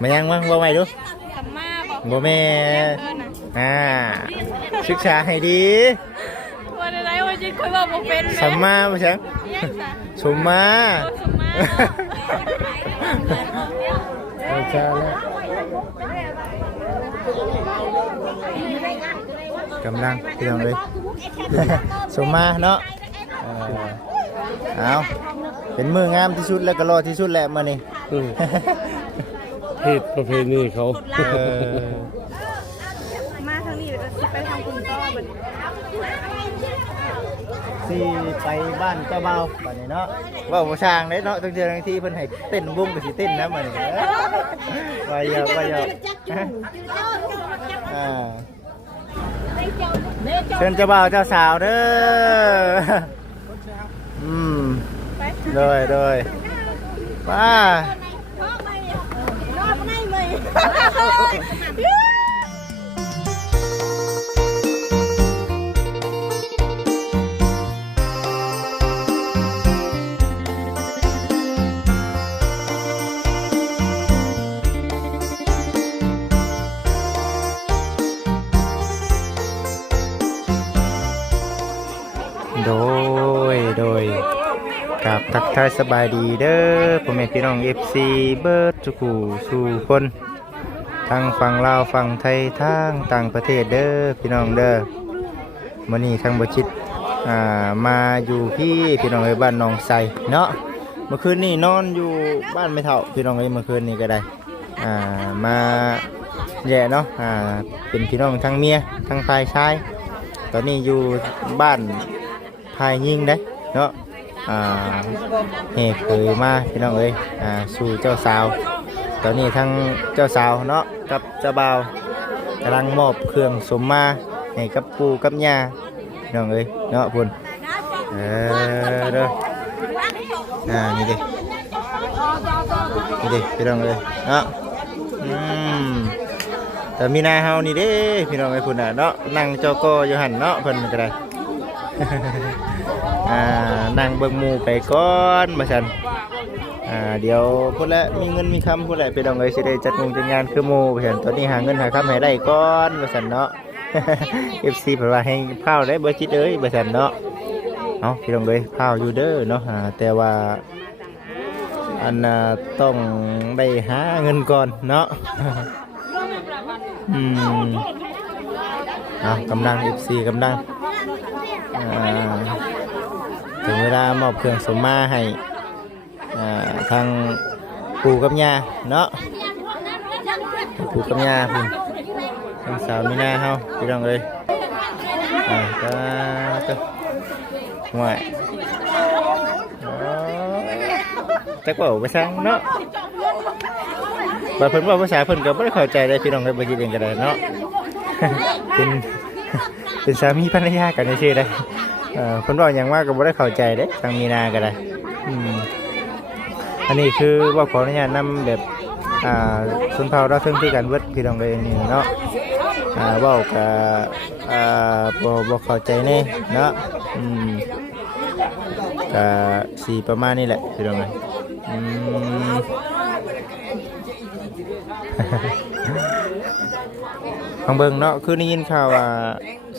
มายังมั้งว่าไว้ดู สัมมาบอก บ่แม่ศึกษาให้ดี วันอะไรวันจิตคุยบอกเป็นเลย สัมมาบ่จังสมมา สัมมา เอาจ้าแล้วกำลังพี่น้องเลย สมมาเนาะเอาเป็นมืองามที่สุดแล้วก็รอที่สุดแหละมานี่ เพศประเพณีเขา มาทางนี้แล้วก็ไปทางคุณต้อบัน สิไปบ้านเจ้าเบาบ้านนี้เนาะว่าบ่ช่างเด้เนาะตั้งแต่ทั้งที่เพิ่นให้เต้นวงก็สิเต้นนะมื้อนี้ว่าอย่าเชิญเจ้าบ่าวเจ้าสาวเด้อโดยว่า โดยกับทักทายสบายดีเด้อพ่อแม่พี่น้อง FC เบิร์ดทุกผู้สู่คนทั้งฝั่งลาวฝั่งไทยทั้งต่างประเทศเด้อพี่น้องเด้อมื้อนี้ทางบ่จิตมาอยู่พี่น้องเอ้ยบ้านหนองไสเนาะเมื่อคืนนี้นอนอยู่บ้านไม่เฒ่าพี่น้องเอ้ยเมื่อคืนนี้ก็ได้มาแย่เนาะเป็นพี่น้องทั้งเมียทั้งฝ่ายชายตอนนี้อยู่บ้านพายยิงได้เนาะเฮเคยมาพี่น้องเอ้ยสู่เจ้าสาวตอนนี้ทั้งเจ้าสาวเนาะกับเจ้าบ่าวกำลังมอบเครื่องสมมาให้กับปู่กับย่าพี่น้องเอ้ยเนาะพุ่นเด้อนี่ดิพี่น้องเอ้ยเนาะแต่มีนายเฮานี่เด้พี่น้องเอ้ยพุ่นเนาะนั่งจอกออยู่หั่นเนาะเพิ่นก็ได้ นั่งเบิ่งหมู่ไปก่อนมาซั่นเดี๋ยวพุ่นละมีเงินมีคำพุ่นละไปดองเอ้ยสิได้จัดงานคือหมู่ว่าซั่นตอนนี้หาเงินหาคำให้ได้ก่อนว่าซั่นเนาะ FC เพิ่นว่าให้พาวได้บ่จิตเอ้ยว่าซั่นเนาะเอาพี่น้องเอ้ยพาวอยู่เด้อเนาะแต่ว่าอันต้องได้หาเงินก่อนเนาะ กำลัง FC กำลังถึงเวลามอบเครื่องสมมาให้ทางปู่กับย่าเนาะปู่กับย่าพุ่นทางสาวมีนาเฮาพี่น้องเอ้ยก็ห่วยแต่ก็ไปสั่งเนาะบางเพิ่นว่าภาษาเพิ่นก็บ่ได้เข้าใจได้พี่น้องเอ้ยบ่คิดเองก็ได้เนาะ เป็นสามีภรรยากันซื่อได้คนบอกอย่างว่าก็บ่ได้เข้าใจเด้ทางมีนาก็ได้อันนี้คือว่าขออนุญาตนำแบบชนเผ่าเราเพิ่งที่กันเวิร์ดพี่น้องเลยนี่เนาะบอกบ่เข้าใจแน่เนาะก็สีประมาณนี้แหละพี่น้องเลยฟังเบิ่งเนาะคือได้ยินข่าวว่า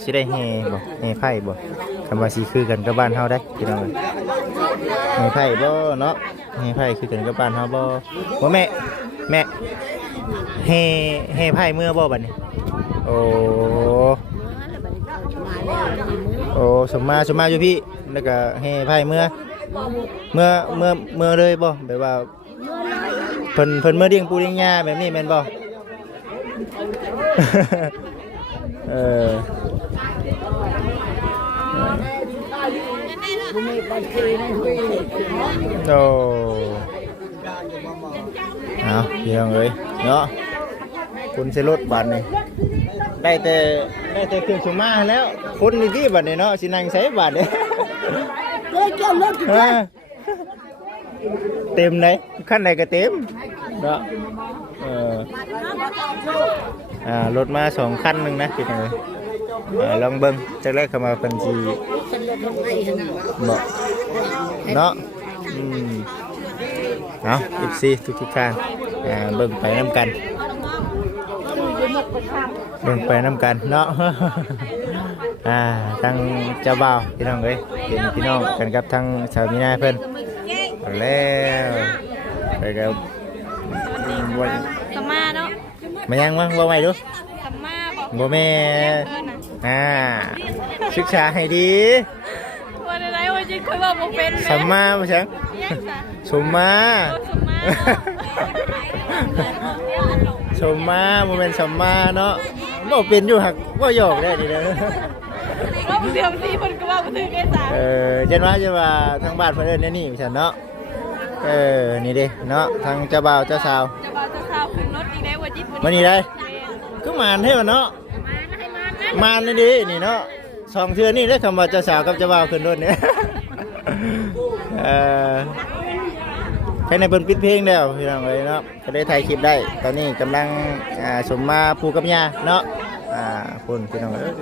สิได้แห่บ่แห่ไผ่บ่คำว่าสิคือกันกับบ้านเฮาได้พี่น้องแห่ไผ่บ่เนาะแห่ไผ่คือกันกับบ้านเฮาบ่แม่แห่ไผ่เมื่อบ่บัดนี้โอ้สมมาอยู่พี่แล้วก็แห่ไผ่เมื่อเลยบ่แบบว่าเพิ่นเมื่อเลี้ยงปูเลี้ยงย่าแบบนี้แม่นบ่โอ้เอาเพียงเลยเนาะคุณเซรถบัตรนี่ได้แต่เครื่องสมาแล้วคุณนี่ที่บัตรนี่เนาะสินั่งใช้บัตรเนี่ยเต็มเลยขั้นไหนก็เต็มเนาะรถมา2 คันนึงนะพี่น้องลองเบิ่งจากแรกเข้ามาเป็นจีบอกเนาะ เอา FC ทุกๆท่านเบิ่งไปน้ำกันเบิ่งไปน้ำกันเนาะ ทั้งเจ้าบ่าวพี่น้องเอ้ยเป็นพี่น้องกันกับทั้งสาวมีนาเพิ่นเอาแล้วไปกับวัน สมมาเนาะ มายังวะว่าไว้ดู สมมาบอก บ่แม่ เอิ้นน่ะ ศึกษาให้ดี ว่าได้ว่าจิตคอยว่าบ่เป็นเลย สัมมาบ่ชัง ยังซะ สมมา สมมาเนาะสมมาบ่แม่นสัมมาเนาะบ่เป็นอยู่หักบ่หยอกได้ดิเด้อ ว่าเสียงสีเพิ่นก็ว่าบ่ถึงไอ้สา จันว่าทางบ้านเพิ่นเอิ้นแนวนี่ว่าซั่นเนาะนี่เด้เนาะทางเจ้าบ่าวเจ้าสาว จะว่าจะข้าวขึ้นรถอีกได้ว่าจิต มานี่ได้คือมานเท่าเนาะมานนี่ดินี่เนาะสองเทือนี่ได้คำว่าเจ้าสาวกับเจ้าบ่าวขึ้นรถเนี่ย ภายในเพิ่นปิดเพลงแล้วพี่น้องเอ้ยเนาะก็ได้ถ่ายคลิปได้ตอนนี้กำลังสมมาปู่กับย่าเนาะคุณพี่น้องเอ้ย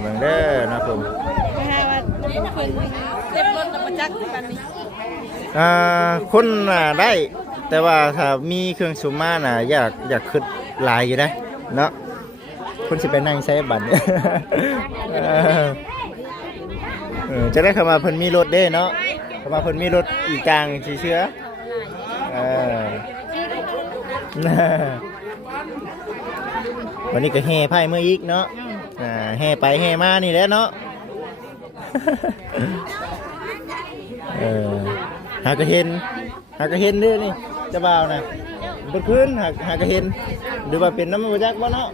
เบิ่งเด้อเนาะผม ไม่ให้ว่าเพิ่นเต็มรถแล้วบ่จักกันนี่ คนได้ แต่ว่าถ้ามีเครื่องสมมาน่ะอยากขึ้นหลายอยู่ได้เนาะคนสิไปนั่งใช้บัตร จะได้เข้ามาเพิ่นมีรถเด้เนาะเข้ามาเพิ่นมีรถอีกกลางสิเชื่อวันนี้ก็แห่ไพ่เมื่ออีกเนาะแห่ไปแห่มานี่แหละเนาะ หากระเห็นเด้อนี่เจะบ่าวนะเป็นพื้นหากระเห็นหรือว่าเป็นน้ำมันจักบ่เนาะ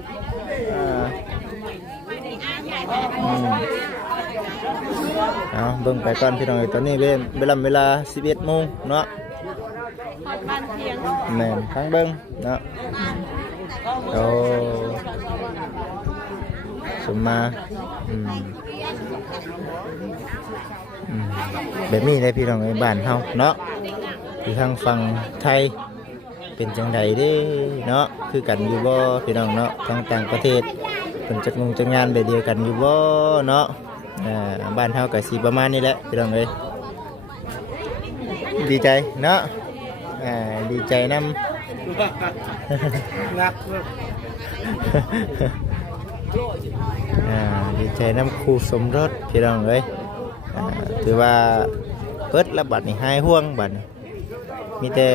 เอาเบิ่งไปก่อนพี่น้องตอนนี้เวลา 11 โมงเนาะ ฮอดบ้านเที่ยง แม่นทางเบิ่งเนาะโอ้สมมาแบบนี้เลยพี่น้องในบ้านเฮาเนาะอยู่ทางฝั่งไทยเป็นจังใดเด้เนาะคือกันอยู่บ่พี่น้องเนาะทางต่างประเทศเป็นจัดงานแบบเดียวกันอยู่บ่เนาะบ้านเฮาก็สิประมาณนี้แหละพี่น้องเอ้ยดีใจเนาะดีใจนำ งัก ดีใจนำครูสมรสพี่น้องเอ้ยถือว่าเปิดละบัดนี่หายห่วงบัดนี่มีแต่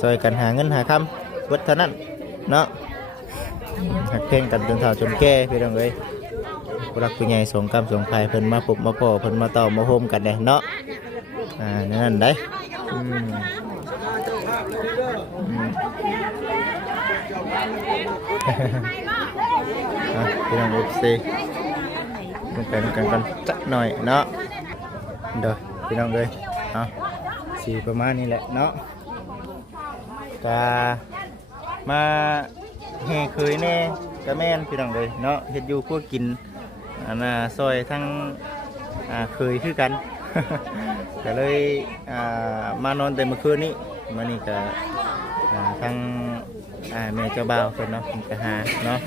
ซอยกันหาเงินหาคำเบิดเท่านั้นเนาะหักเพลงกันจนเฒ่าจนแก่พี่น้องเอ้ยผู้รักผู้ใหญ่สงกรรมสงภัยเพิ่นมาพบมาพ่อเพิ่นมาต่อมาโฮมกันเด้เนาะนั่นได้พี่น้องFCลงไปด้วยกันกันจักหน่อยเนาะเด้อพี่น้องเลยสีประมาณนี้แหละเนาะกามาแห่เคยแน่กะแม่นพี่น้องเลยเนาะเฮ็ดอยู่พวกกินซอยทั้งเคยคือกัน ก็เลยมานอนแต่เมื่อคืนนี้มานี่ก็ทั้งแม่เจ้าบ่าวเพิ่นเนาะก็หาเนาะ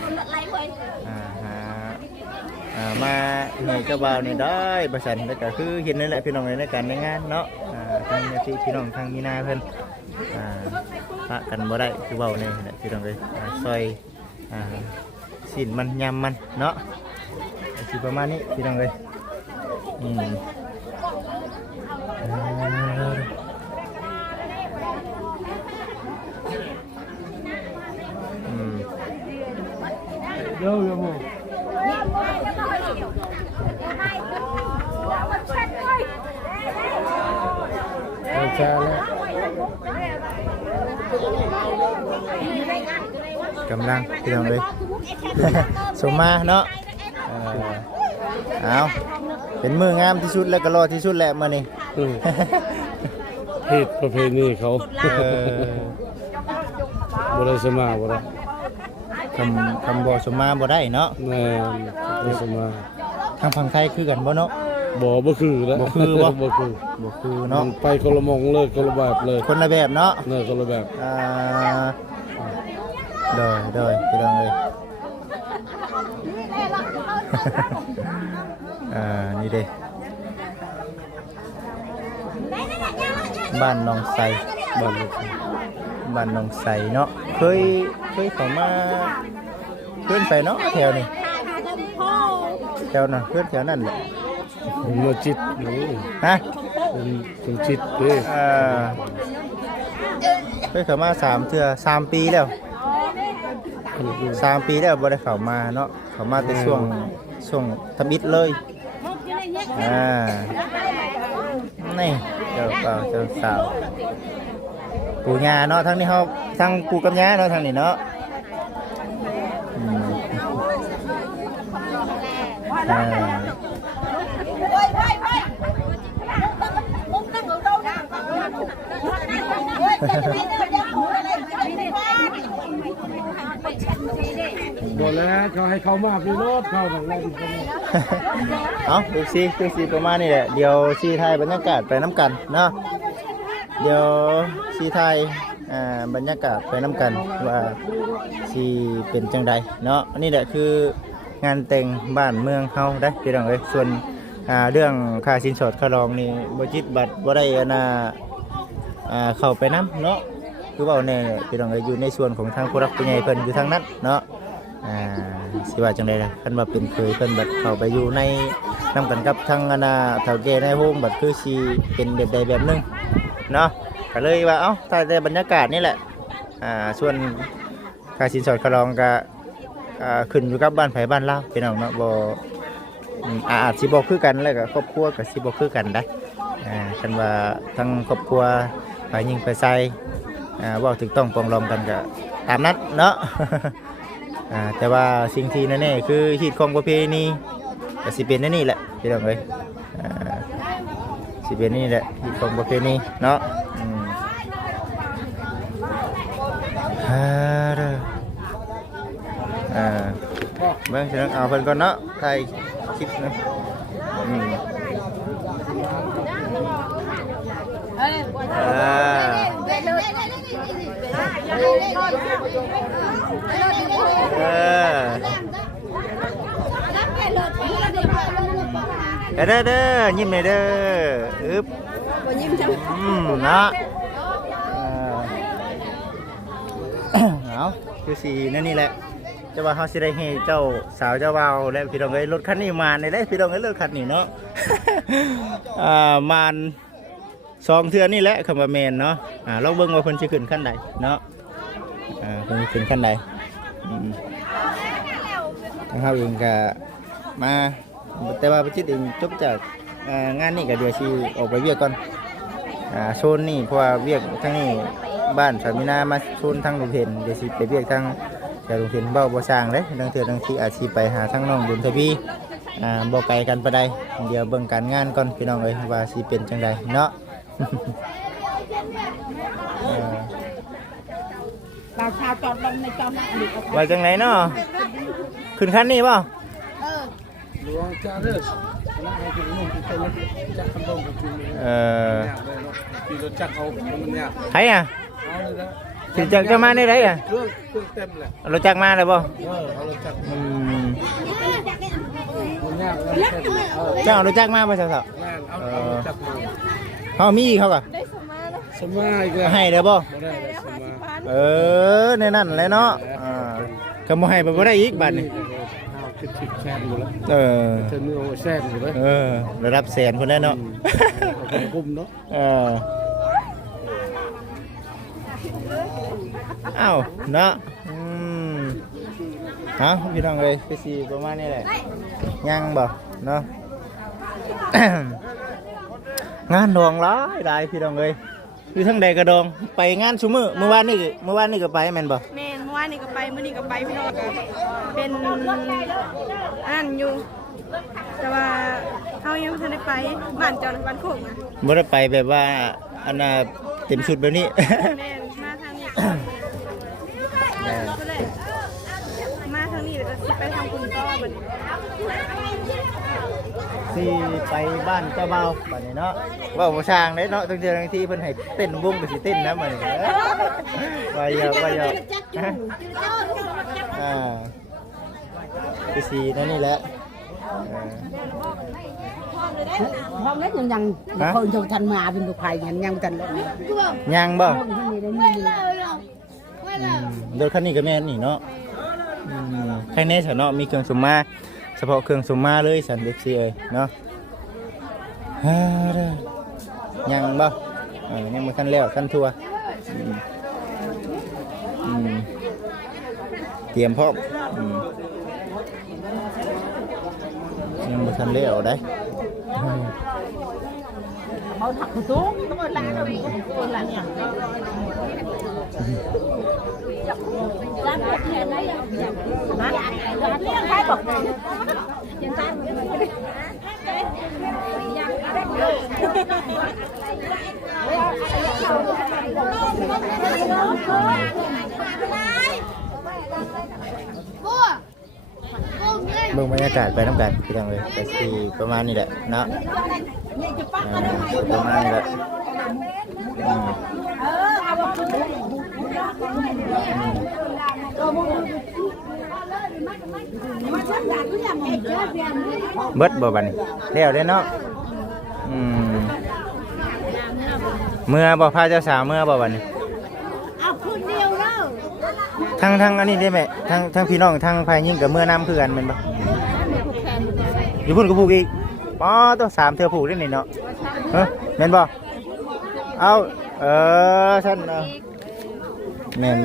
มาเหนื่อยเจ้าบ่าวนี่ได้ประสันแล้วก็คือเห็นนั่นแหละพี่น้องในการในงานเนาะทางพี่น้องทางมีนาเพิ่นพระกันบ่ได้คือเบาเนี่ยแหละพี่น้องเลยซอยสินมันยำมันเนาะสิประมาณนี้พี่น้องเลยเดี๋ยวโมใช่แล้วกำลังพี่น้องเลย สมมาเนาะเอาเป็นมืองามที่สุดแล้วก็รอที่สุดแหละมานี่ ผิดประเพณีเขาบ่ได้สมาบ่ได้ คำบ่สมมาบ่ได้เนาะ แน่บ่ได้สมา ทางฝั่งไทยคือกันบ่เนาะ บ่คือแล้ว บ่คือบ่ บ่คือ บ่คือเนาะ ไปคนละมองเลยคนละแบบเลย คนละแบบเนาะ เนี่ยคนละแบบ โดยพี่น้องเลย นี่เด้ บ้านหนองไทร บ้านลูก บ้านหนองไทรเนาะเคยเข้ามาเพื่อนไปเนาะแถวนี้แถวน่ะเพื่อนแถวนั่นแหละ โมจิตนี่ ฮะ เป็นสุจิตเลย เคยเข้ามา3เทื่อ3 ปีแล้ว3 ปีแล้วบ่ได้เข้ามาเนาะเข้ามาแต่ช่วงทำอิฐเลยนี่เจ้าเป่าเจ้าสาวปู่ย่าเนาะทั้งนี้เฮาทั้งปู่กับย่าเนาะทั้งนี้เนาะบอกแล้วเขาให้เขามาพี่รถเขาของเราเป็นคน เอาดูสิประมาณนี้แหละเดี๋ยวซีไทยบรรยากาศไปน้ำกันเนาะเดี๋ยวซีไทยบรรยากาศไปน้ำกันว่าซีเป็นจังใดเนาะนี่แหละคืองานแต่งบ้านเมืองเฮาได้พี่น้องเอ้ยส่วนเรื่องค่าสินสอดค่ารองนี่บ่จิตบัตรบ่ได้เข้าไปน้ำเนาะคือว่าเนี่ยพี่น้องเอ้ยอยู่ในส่วนของทางผู้รักผู้ใหญ่เพิ่นอยู่ทางนั้นเนาะสิว่าจังไดล่ะคันว่าเป็นเคยเพิ่นบัดเข้าไปอยู่ในนำกันกับทางเฒ่าแก่ในโฮมบัดคือสิเป็นแบบใดแบบหนึงเนาะก็เลยว่าเอ้าถ้าแต่บรรยากาศนี่แหละส่วนค่าสินสอดค่ารองก็ขึ้นอยู่กับบ้านไผบ้านเราพี่น้องเนาะบ่อาจสิบ่คือกันแล้วก็ครอบครัวก็สิบ่คือกันได้คันว่าทั้งครอบครัวฝ่ายหญิงฝ่ายชายเว้าถูกต้องปรองดองกันก็ตามนั้นเนาะ แต่ว่าสิ่งที่แน่ๆคือฮีตของประเพณีก็สิเป็นนี่แหละพี่น้องเอ้ยสิเป็นนี่แหละฮีตของประเพณีเนาะเบิ่งสิเอาเพิ่นก่อนเนาะถ่ายคลิปนะเด้อยิ้มเลยเด้ออึ๊บเนาะเอาคือสีนั่นนี่แหละจะว่าเขาสิได้ให้เจ้าสาวเจ้าบ่าวและพี่น้องเอ้ยรถคันนี้มาในได้พี่น้องเอ้ยรถคันนี้เนาะมาน2 เทื่อนี่แหละคำว่าแมนเนาะลองเบิ่งว่าเพิ่นสิขึ้นขั้นใดเนาะเพิ่นขึ้นขั้นใดเขาเองก็มาแต่ว่าประจิตเองจบจากงานนี้ก็เดี๋ยวสิออกไปเวียกก่อนโซนนี่เพราะว่าเวียกทั้งนี้บ้านสามีนามาโซนทั้งลุงเพนเดี๋ยวสิไปเวียกทั้งแต่ลุงเพนเบ้าบ่สร้างเลยดังเถื่อดังที่อาชีพไปหาทั้งน้องบุญทวีบ่ไกลกันปานใดเดี๋ยวเบิ่งการงานก่อนพี่น้องเอ้ยว่าสิเป็นจังใดเนาะเราชาวจอดลงในจอมหลีก ว่าจังไหนเนาะขึ้นคันนี้ป่ะ หลวงจ้าเด้อคณะให้กินนุ่มกินเต้นจักคำดงกับกินขี่รถจักรเอามันยาก ใครอ่ะ เอาเลยนะ ถึงจะมาได้ไรอ่ะ เครื่องเต็มแหละ รถจักรมาเลยป่ะ เอารถจักรมันยาก เจ้ารถจักรมาป่ะสาว งานเอารถจักรมา ๆเขามีเขาก่ะ สมัยก็ ให้เด้อป่ะ บ่ได้สมัย ในนั่นเลยเนาะก็บ่ให้บ่ได้อีกบัดนี้ คิดแซนอยู่แล้ว จะมีโอแซนอยู่แล้ว ระดับแสนคนได้เนาะ คุ้มเนาะ อ้าวเนาะพี่น้องเลยไปสีประมาณนี้แหละยังบ่เนาะ งานดองหลายพี่น้องเลยอยู่ทั้งใดกระดองไปงานชุมือเมื่อวานนี่ก็ไปแม่นบ่ แม่เมื่อวานนี่ก็ไปมื้อนี้ก็ไปพี่น้องก็เป็นอันอยู่แต่ว่าเฮายังบ่ทันได้ไปบ้านเจ้าบ้านโคกนะ บ่ได้ไปแบบว่าอันน่ะเต็มชุดแบบนี้ แม่มาทางนี้มาทางนี้แล้วก็สิไปทางคุณต่อบัดนี้ สิไปบ้านเจ้าบ่าวบัดนี้เนาะว่าบ่ช่างเด้เนาะตั้งแต่บางทีเพิ่นให้เต้นวงก็สิเต้นนะบัดนี้ว่าอย่าคือสินั่นนี่แหละ ห้องนั้นยังคนชมทันมาเป็นลูกไผ่ยังทันเลย ยังบ่ ห้องที่นี่ได้มี รถคันนี้ก็แม่นนี่เนาะใครแน่ซะเนาะมีเครื่องสมมาเฉพาะเครื่องสมมาเลยสันเด็กสิเอ้ยเนาะฮ่าเด้อยังบ่ยังบ่ทันแล้วทันทัวเตรียมพร้อมยังบ่ทันแล้วได้ เขาถักสูงต้องล้างเราตัวล้างอย่างล้างแค่ไหนล้างเลี้ยงใครบอกยังตายเบิ่งบรรยากาศไปน้ำกันพี่น้องเลยแต่สิประมาณนี้แหละเนาะประมาณนี้แหละเบิดบ่บัดนี้แล้วเด้เนาะเมื่อบ่พาเจ้าสาวเมื่อบ่บัดนี้ทั้งอันนี้ได้ไหมทั้งพี่น้องทั้งภายยิ่งกับเมื่อน้ำคือกันแม่นบ่อยู่พุ่นก็ผูกอีกป๋อต้อง3เทื่อผูกได้นี่เนาะแม่นบ่เอาฉันแม่น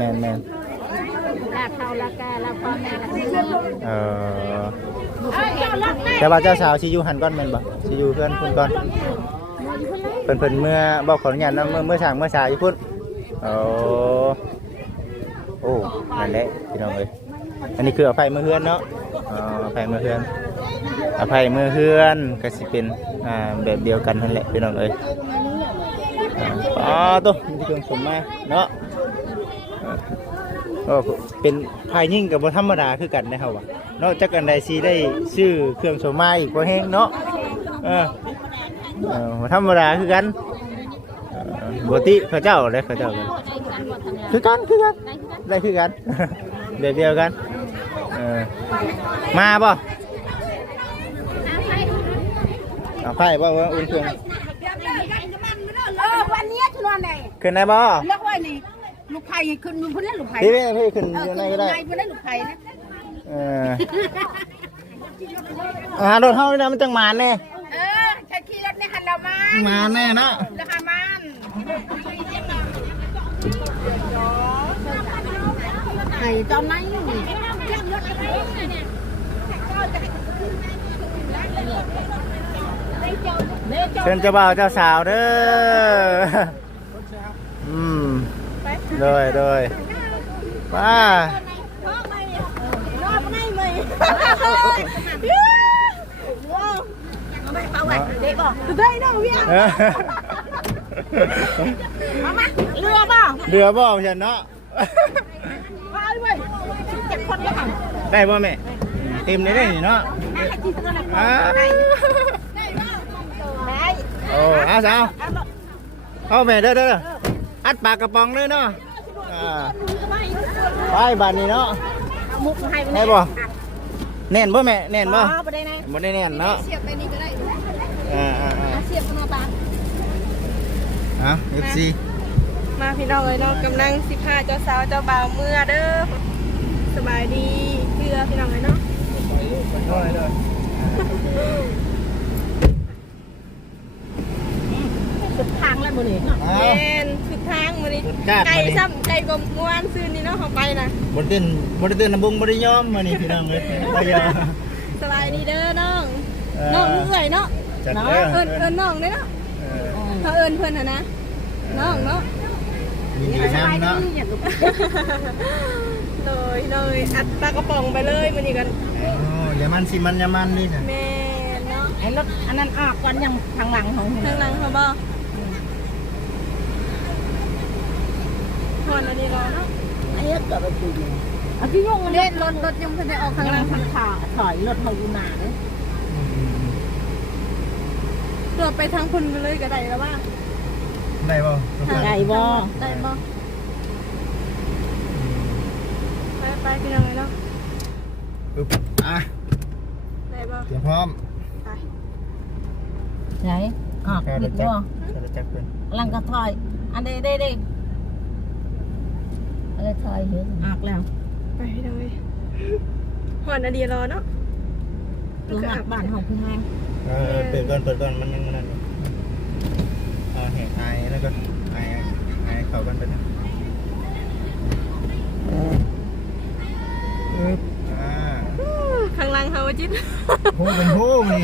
ลาเขาลากาลาพ่อแม่ลาแต่ว่าเจ้าสาวสิอยู่หันก่อนแม่นบ่สิอยู่เพื่อนพุ่นก่อนเพิ่นเมื่อบอกขออนุญาตนำเมื่อสร้างเมื่อสาอยู่พุ่นโอ้นั่นแหละพี่น้องเอ้ยอันนี้คืออภัยมือเฮือนเนาะอภัยมือเฮือนอภัยมือเฮือนก็สิเป็นแบบเดียวกันนั่นแหละพี่น้องเอ้ยตัวมีเครื่องสมมาเนาะเป็นภายยิ่งกับบ่ธรรมดาคือกันได้เฮาว่ะนอกจากกันใดสิได้ชื่อเครื่องสมมาอีกบ่แฮงเนาะบ่ธรรมดาคือกันปกติเขาเจ้าได้เขาเจ้ากันคือกันได้คือกันเดียวกันมาบ่เอาไพ่บ่ว่าอุ่นเครื่องวันนี้ชนวนไหน ขึ้นได้บ่ เลือกไว้นี่ลูกไผ่ขึ้นมึงพูดเล่นลูกไผ่ พี่ขึ้นอยู่ไหนก็ได้ พูดเล่นลูกไผ่นะรถเฮานี่นะมันจังหมานแน่ใช้ขี่รถในคันเรามาแน่เนาะราคามันไอ้ตอนไหนเชิญเจ้าบ่าวเจ้าสาวเด้อโดยป้าได้น้องพี่เรือบ่ฉันเนาะได้บ่แม่เต็มได้นี่เนาะโอ้เอาสาวเอาแม่เด้ออัดปากกระป๋องเลยเนาะไปบ้านนี้เนาะได้บ่แน่นบ่แม่แน่นบ่บ่ได้แน่นเนาะเสียบไปนี่ก็ได้เสียบมาบ้านFC มาพี่น้องเลยเนาะกำลัง15เจ้าสาวเจ้าบ่าวเมื่อเด้อสบายดีเพื่อพี่น้องเลยเนาะสุดทางแล้วมื้อนี้แม่นสุดทางมื้อนี้ไก่ซ้ำไก่กลมม่วนซื่นนี่เนาะเฮาไปนะบ่ได้ตื่นน้ำบุงบ่ได้ยอมมื้อนี้พี่น้องเอ้ยบ่ยอมสบายดีเด้อน้องเอื้อยเนาะเอิ้นน้องเด้เนาะเขาเอิ้นเพิ่นน่ะนะน้องเนาะยินดีนำเนาะเลยอัดปลากระป๋องไปเลยมื้อนี้กันอย่ามันสิมันอย่ามันนี่น่ะแม่เนาะไอ้รถอันนั้นออกก่อนยังทางหลังของทางหลังเขาบ่พอนอันนี้รอเนาะไอ้เกิดอะไรขึ้นพี่ยงเล่นรถยังไม่ได้ออกทางหลังทางขาถอยรถเขาอยู่หนาเลยตรวจไปทางคุณไปเลยก็ได้แล้วว่าได้บ่ได้บ่ไปพี่น้องเลยเนาะได้บ่ได้บ่เตรียมพร้อมไป ใช่ออก แค่ร บิ ถ ด จั บ่ กรแค่รถจักรเพิ่น ลังก็ถอยอันนี้ได้อะไรถอยเยอะออกแล้ว ไปพี่น้องเลยหอนอดีรอเนาะ ตัวหักบ้านของพี่แห้ง เปิดก่อนมันยังนั่นแหกอายแล้วก็อายเขากันไปนะข้างล่างเขาว่าจิ๊บ โหเป็นโหนี่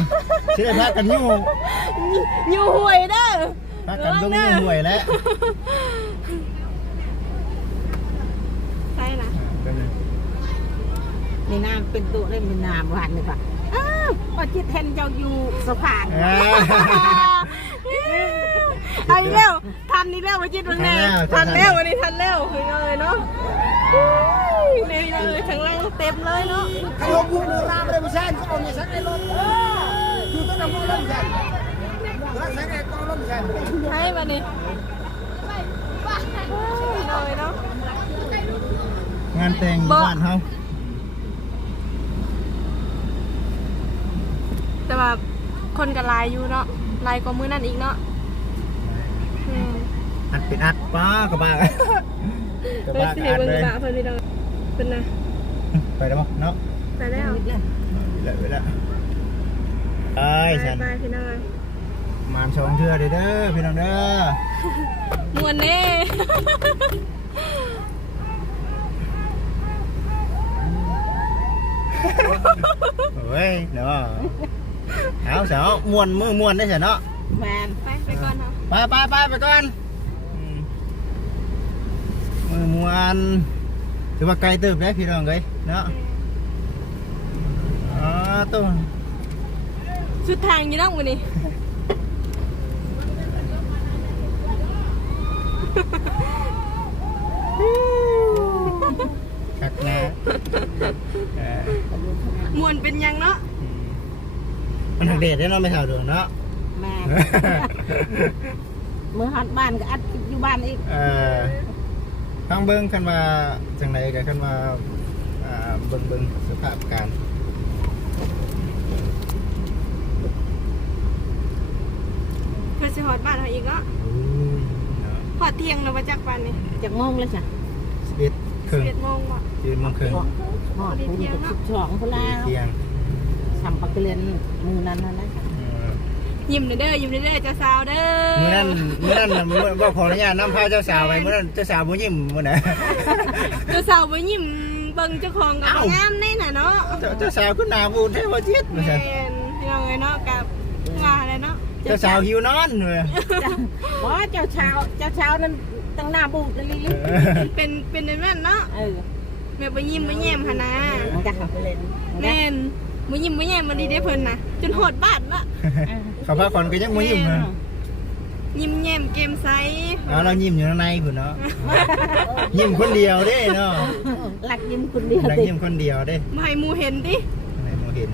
สิได้พากันยู่ อยู่ห่วยเด้อ พากันลงยู่ห่วยแล้ว ใช่นะ ในน้ำเป็นตัวได้มีน้ำหวานเลยป่ะอ้าวพอจิตเห็นเจ้าอยู่สะพาน เอาอีกแล้วทันอีกแล้วมาจิ๊บตรงนี้ทันแล้ววันนี้ทันแล้วคือเลยเนาะเลยข้างล่างเต็มเลยเนาะ เขาลงพูดเรื่องราวอะไรไม่ใช่เขาเอาเนี่ยสักไอ้รถอยู่ต้องนำรถลงใช่แล้วสักไอ้ต้องลงใช่ ใช่มาดิเลยเนาะ งานแต่งอยู่บ้านเฮา แต่ว่าคนกับลายอยู่เนาะลายกว่ามือนั่นอีกเนาะ อัดเป็นอัดป้ากระบะกระ เลย บะ สิ อัด เบิ่ง เลย กระบะเพิ่นพี่น้องเป็นนะ ไปแล้วมั้งเนาะ ไปแล้ว ไปแล้วไอ้ฉัน ไปพี่น้อง มานชงเชื่อเด้อพี่น้องเด้อ มวนเน่ เฮ้ยเนาะเอาเสาม้วนมือม้วนได้เสียเนาะ แมน ไปก่อนเนาะ ไปก่อนมือม้วนถือว่าไกลเติบได้พี่น้องเลยเนาะอ๋อตู้ สุดทางอยู่น้องมื้อนี้ คักนะเออ มวนเป็นยังเนาะ มันหักเดชได้เนาะไม่เท่าดวงเนาะ แมนเมื่อหัดบ้านก็อัดอยู่บ้านอีก ฟังเบิ้งคันว่าจังไรกันคันว่าเบิ้งสภาพการ เพื่อสิฮอดบ้านเฮาอีกเนาะฮอดเที่ยงแล้วบ่จักปานนี้ จากโมงแล้วจ้ะ 11 ครึ่ง 11:00 นบ่ 11 โมงครึ่ง หอดคุณกับ12พนแล้ว เที่ยง ทำปักเรียนมือนั้นนะ ยิ้มเด้อยิ้มเด้อเจ้าสาวเด้อ มื้อนั้นว่าขออนุญาตนำพาเจ้าสาวไปมื้อนั้นเจ้าสาวบ่ยิ้มมื้อน่ะ เจ้าสาวบ่ยิ้มเบิ่งเจ้าของก็บ่งามแน่น่ะเนาะ เจ้าสาวคือหน้าบูดแท้บ่จิต แม่ ว่าซั่น นพี่น้องเอ้ยเนาะกับว่าอะไรเนาะ เจ้าสาวหิวนอนเว้ย ว่าเจ้าเช้านั้นตั้งหน้าบูดเลย เป็นนั่นเนาะแบบบ่ยิ้มบ่แย้มหั่นนะ มันจะขับไปเล่น แม่นบ่ยิ้มบ่แย้มมันดีเด้เพิ่นน่ะจนโหดบาดละ เขาพาคนก็ยังบ่ยิ้มนะ ยิ้มแย้มเกมใส เอาเรายิ้มอยู่ข้างในพุ่นเนาะยิ้มคนเดียวเด้เนาะ หลักยิ้มคนเดียว นักยิ้มคนเดียวเด้ บ่ให้หมู่เห็นติ ไหนมองเห็น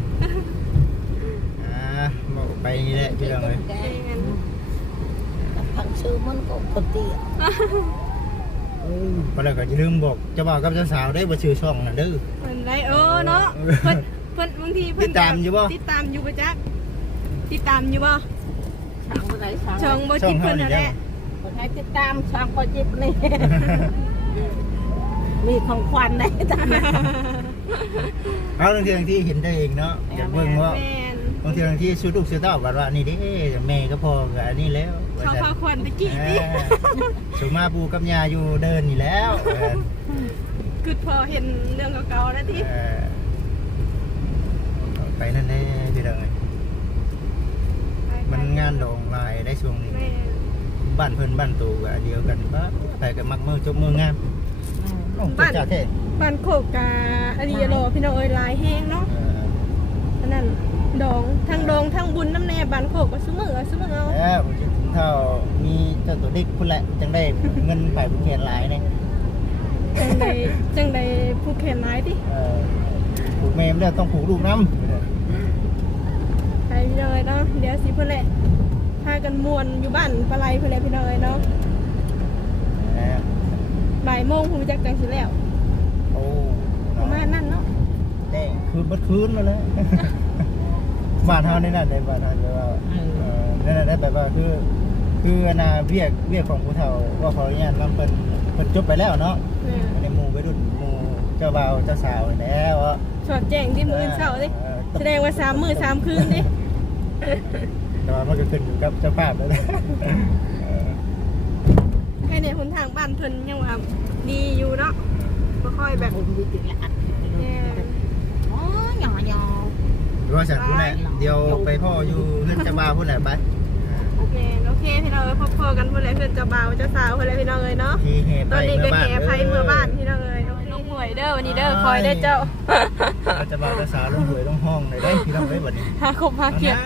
บอกไปนี่แหละพี่น้องเลย ทางชื่อมันก็ปกติ พอแล้วก็อย่าลืมบอกเจะบอกกับเจ้าสาวได้บ่ชื่อช่องน่ะเด้อ เพิ่นได้เนาะเพิ่นบางทีเพิ่น ติดตามอยู่บ่ ติดตามอยู่บ่จักติดตามอยู่บ่ ช่างคนไหนช่าง ช่องบ่จิตเพิ่นนั่นแหละ คนไหนติดตามช่างก็จิบนี่มีของควันไหนตาม เอาบางทีที่เห็นได้เองเนาะอยากเบิ่งว่า แม่น บางทีที่สู้ลูกสู้เต้าว่านี่เด้แม่ก็พอกับอันนี้แล้ว เขาพาควันตะกี้ติ สุมาปูกับยาอยู่เดินนี่แล้ว คือพอเห็นเรื่องเก่าๆแล้วติ ไปนั่นแน่พี่น้องเลยมันงานดองลายได้ช่วงนี้ แม่น บ้านเพิ่นบ้านตูก็เดียวกันปั๊บไปกันมักมือจบมืองามโอ้เจ้าแท้ บ้านโคกกาอดีโลพี่น้องเอ้ยหลายแฮงเนาะอันนั้นดองทั้งบุญน้ำแน่บ้านโคกก็ซุมื้อเอา แล้วถึงเท่ามีเจ้าตัวเด็กพุ่นแหละจังได้เงินไปผู้แขนหลายเนี่ย จังใดผู้แขนหลายติ ผูกแม่ไม่ได้ต้องผูกลูกน้ำ ไปพี่น้องเอ้ยเนาะเดี๋ยวสิเพิ่นแหละพากันม่วนอยู่บ้านปลาไหลเพิ่นแหละพี่น้องเอ้ยเนาะบ่ายโมงผมจักจังสิแล้ว โอ้ ประมาณนั้นเนาะ ได้คืนบัดคืนมาแล้วบ้านเฮาในนั้นได้บ้านเฮาจะว่าใน นั่นแหละแบบว่าคือนาเวียกของผู้เฒ่าว่าขออนุญาตว่าเพิ่นจบไปแล้วเนาะในหมู่วัยรุ่นหมู่เจ้าบ่าวเจ้าสาวแล้วอ่ะ สอดแจ้งที่มื้อเช้าดิแสดงว่า3 มื้อ 3 คืนดิ แต่ว่ามันก็ขึ้นอยู่กับเจ้าภาพแล้วนะ ให้ในหนทางบ้านเพิ่นยังว่าดีอยู่เนาะบ่ค่อยแบบ ผมดีถึงละอัด แย่ อ๋อหยอ หรือว่าฉันพูดแหละเดี๋ยวไปพ่ออยู่เพื่อนเจ้าบ่าวพูดแหละไป แม่โอเคพี่น้องเอ้ยพอๆกันพุ่นแหละเพิ่นเจ้าบ่าวเจ้าสาวพุ่นแหละพี่น้องเอ้ยเนาะ ที่แห่ ต ไป อนนี้ก็ เมื่อบ้าน แห่ไผเมื่อบ้านพี่น้องเอ้ยลงหวยเด้อวันนี้เด้อคอยเด้อเจ้า เราจะบ่าวเจ้าสาวลงหวยลงห้องเลยได้พี่น้องได้บัดนี้ หาคบหาเกียรติ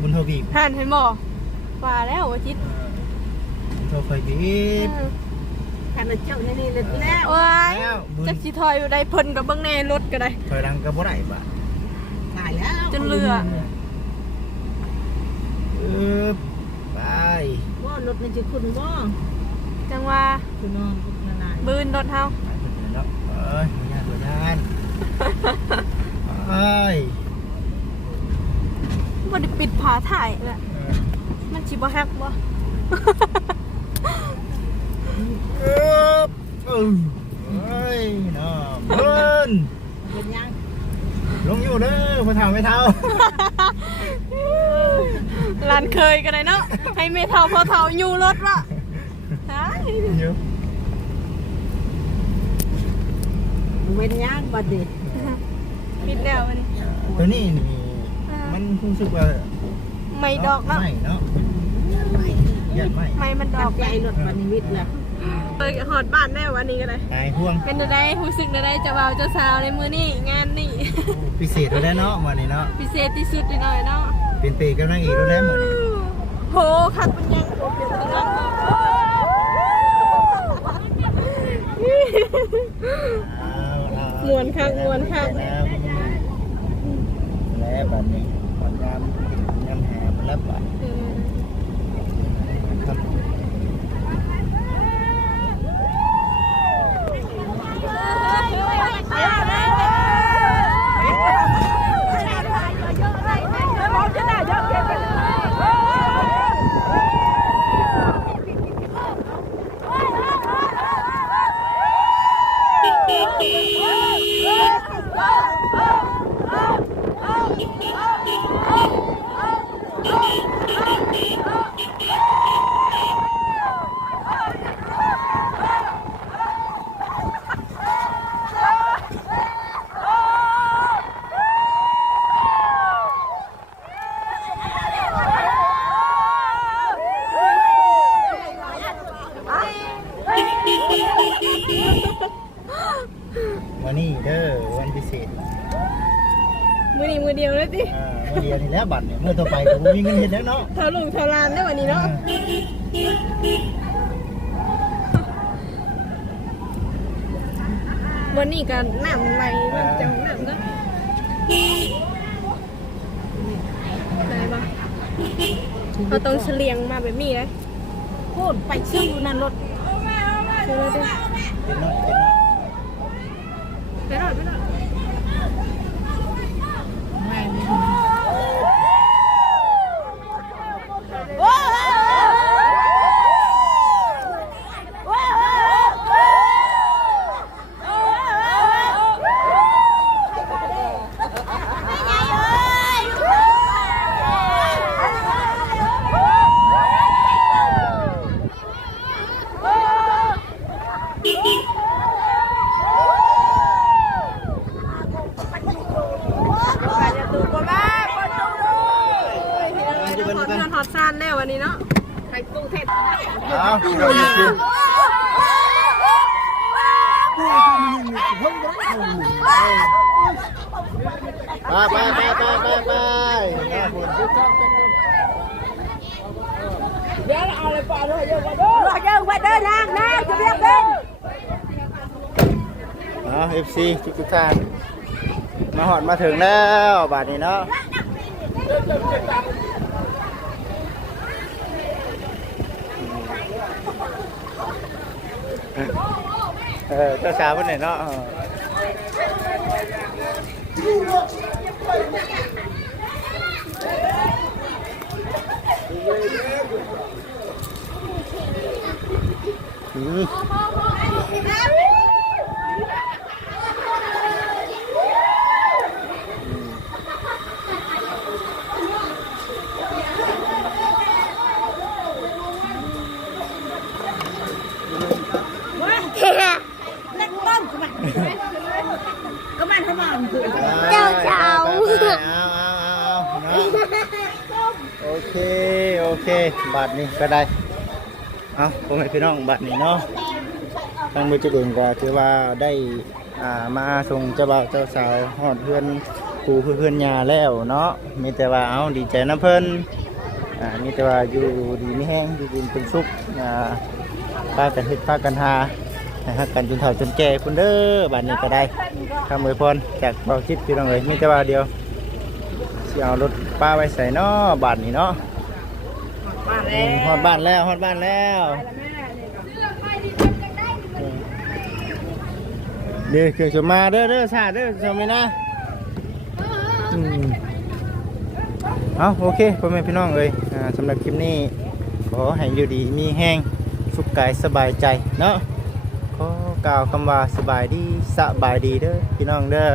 บุญโทบีบ ผ่านเห็นบ่ว่าแล้วว่าจิต บุญโทคอยบีบ ขันเจ้านี่เลยแล้ว โอ้ยจักสิถอยอยู่ได้เพิ่นก็เบิ่งแน่รถก็ได้ ถอยหลังก็บ่ได้บ่ ตายแล้ว จนเรือ ไป ว่ารถมันจะคุณบ่ จังว่า คุณน้องละลาย บืนรถเฮา เนาะเอ้ยมีงานตัวยานเอ้ย บ่ได้ปิดผาถ่ายแหละมันสิบ่ฮักบ่ เอ้ยเนาะเบิ้น เป็นยัง ลงอยู่เด้อพ่อเฒ่าไม่เฒ่า ร้านเคยก็ได้เนาะให้แม่เฒ่าพ่อเฒ่าอยู่รถว่ะฮะ เดี๋ยว เป็นยังบัดเด็ด ปิดแล้วมัน ตัวนี้นี่มันรู้สึกว่า ไม่ดอกเนาะ ไม่เนาะยัดไม่ ไม่มันด ด อ อก กใจรถวันนี้วิทย์แล้ว เออหอดบ้านแน่วันนี้ก็ได้ ตายพ่วง เป็นได้รู้สึกได้เจ้าบ่าวเจ้าสาวในมื้อนี้งานนี่ พิเศษแล้วเนาะวันนี้เนาะ พิเศษที่สุดหน่อยเนาะ เป็นปีกับนางเอกแล้วเหมือน โหคักเป็นยังโหเปลี่ยนเรื่องมวนคักมวนคัก แล้วแบบนี้ก่อนยามหามันแล้วไปครับ วันนี้เด้อวันพิเศษ มือนี้มือเดียวเลยติ เมื่อเดียวนี่แล้วบัตรเนี่ยเมื่อต่อไปก็บ่มีเงินเห็นแล้วเนาะ เท่าลุงเท่าลานได้วันนี้เนาะวันนี้ก็น้ำไหลมันจะน้ำก็ไหนบ้างเขาต้องเฉลียงมาแบบนี้เลย พูดไปชื่อนั่นรถ เชื่อเลยดิ เป็นน้อย ไปหน่อยไปหน่อย ไม่ หอดซานแล้ววันนี้เนาะไปตู้เทศ เอาเราอยู่ที่ไปรอเยอะไปเดินนางจะเรียกเป็น FC ทุกท่านมาหอดมาถึงแล้วบาทนี้เนาะเจ้าสาวเป็นไหนเนาะ อืมเจ้าเจ้าโอเคโอเคบัตรนี้ก็ได้เอาผมให้พี่น้องบัตรนี้เนาะทางมือจุดอื่นก็ถือว่าได้มาส่งเจ้าบ่าวเจ้าสาวฮอดเพื่อนปู่เพื่อนยาแล้วเนาะมีแต่ว่าเอาดีใจน้ำเพิ่นมีแต่ว่าอยู่ดีไม่แห้งอยู่ดีเป็นสุขพากันเฮ็ดพากันหาให้ฮักกันจนเฒ่าจนแก่พุ่นเด้อบัดนี้ก็ได้คำอวยพรจากเบาคิดพี่น้องเอ้ยมีแต่ว่าเดียวสิเอารถป้าไว้ใส่เนาะบัดนี้เนาะฮอดบ้านแล้วฮอดบ้านแล้วเดี๋ยวเครื่องชมมาเด้อชาเด้อชมไหมนะเอาโอเคพ่อแม่พี่น้องเอ้ยสำหรับคลิปนี้ขอให้อยู่ดีมีแห้งสุขกายสบายใจเนาะขอกล่าวคำว่าสบายดีเด้อพี่น้องเด้อ